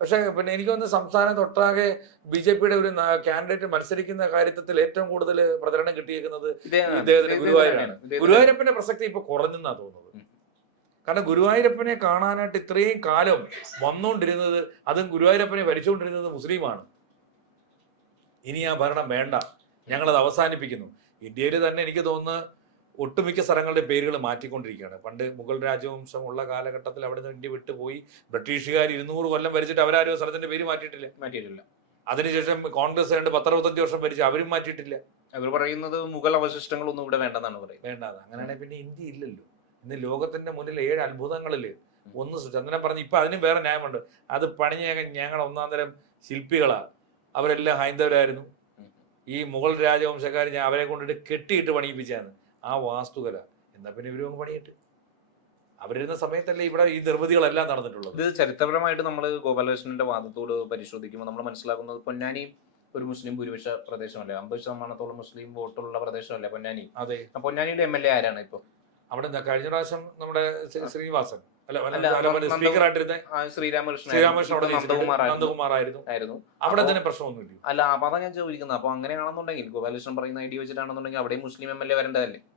പക്ഷേ പിന്നെ എനിക്ക് തോന്നുന്നു സംസ്ഥാനത്തൊട്ടാകെ BJP-യുടെ ഒരു കാൻഡിഡേറ്റ് മത്സരിക്കുന്ന കാര്യത്തിൽ ഏറ്റവും കൂടുതൽ പ്രചരണം കിട്ടിയിരിക്കുന്നത് ഇദ്ദേഹത്തിന് ഗുരുവായൂരാണ്. ഗുരുവായൂരപ്പന്റെ പ്രസക്തി ഇപ്പൊ കുറഞ്ഞെന്നാ തോന്നുന്നത്. കാരണം ഗുരുവായൂരപ്പനെ കാണാനായിട്ട് ഇത്രയും കാലം വന്നുകൊണ്ടിരുന്നത്, അതും ഗുരുവായൂരപ്പനെ ഭരിച്ചുകൊണ്ടിരുന്നത് മുസ്ലിമാണ്. ഇനി ആ ഭരണം വേണ്ട, ഞങ്ങളത് അവസാനിപ്പിക്കുന്നു. ഇന്ത്യയിൽ തന്നെ എനിക്ക് തോന്നുന്നു ഒട്ടുമിക്ക സ്ഥലങ്ങളുടെ പേരുകൾ മാറ്റിക്കൊണ്ടിരിക്കുകയാണ്. പണ്ട് മുഗൾ രാജവംശം ഉള്ള കാലഘട്ടത്തിൽ അവിടെ നിന്ന് ഇന്ത്യ വിട്ടുപോയി ബ്രിട്ടീഷുകാർ 200 കൊല്ലം ഭരിച്ചിട്ട് അവരാരും സ്ഥലത്തിന്റെ പേര് മാറ്റിയിട്ടില്ല. അതിനുശേഷം കോൺഗ്രസ് 10-65 വർഷം ഭരിച്ച് അവരും മാറ്റിയിട്ടില്ല. അവർ പറയുന്നത് മുഗൾ അവശിഷ്ടങ്ങളൊന്നും ഇവിടെ വേണ്ടെന്നാണ് പറയുന്നത്. വേണ്ടാതെ. അങ്ങനെയാണെങ്കിൽ പിന്നെ ഇന്ത്യ ഇല്ലല്ലോ. ഇന്ന് ലോകത്തിന്റെ മുന്നിൽ 7 അത്ഭുതങ്ങളിൽ ഒന്ന് സൃഷ്ടിച്ചു. അങ്ങനെ പറഞ്ഞ് ഇപ്പൊ അതിനും വേറെ ന്യായമുണ്ട്. അത് പണിഞ്ഞ ഞങ്ങൾ ഒന്നാം തരം ശില്പികളാ, അവരെല്ലാം ഹൈന്ദവരായിരുന്നു. ഈ മുഗൾ രാജവംശക്കാർ അവരെ കൊണ്ടിട്ട് കെട്ടിയിട്ട് പണിയിപ്പിച്ചാണ് ആ വാസ്തുകല. എന്നാ പിന്നെ ഇവരും അങ്ങ് പണിയിട്ട് അവരിരുന്ന സമയത്തല്ലേ ഇവിടെ ഈ നിർമ്മിതികളെല്ലാം നടന്നിട്ടുള്ളത്. ഇത് ചരിത്രപരമായിട്ട് നമ്മൾ ഗോപാലകൃഷ്ണന്റെ വാദത്തോട് പരിശോധിക്കുമ്പോൾ നമ്മൾ മനസ്സിലാക്കുന്നത് പൊന്നാനി ഒരു മുസ്ലിം ഭൂരിപക്ഷ പ്രദേശമല്ലേ, 50% മുസ്ലിം വോട്ടുള്ള പ്രദേശമല്ലേ പൊന്നാനി. അതെ. പൊന്നാനിയുടെ MLA ആരാണ് ഇപ്പൊ അവിടെ? കഴിഞ്ഞ പ്രാവശ്യം നമ്മുടെ ശ്രീനിവാസൻ സ്പീക്കറായിട്ടിരുന്ന ശ്രീരാമകൃഷ്ണൻ നന്ദകുമാർ ആയിരുന്നു. അവിടെ തന്നെ പ്രശ്നമൊന്നുമില്ല. അല്ല, അപ്പൊ അതാ ഞാൻ ചോദിക്കുന്നത്. അപ്പൊ അങ്ങനെയാണെന്നുണ്ടെങ്കിൽ ഗോപാലകൃഷ്ണൻ പറയുന്ന ഐഡിയ വെച്ചിട്ടാണെന്നുണ്ടെങ്കിൽ അവിടെ മുസ്ലിം MLA വരേണ്ടതല്ലേ?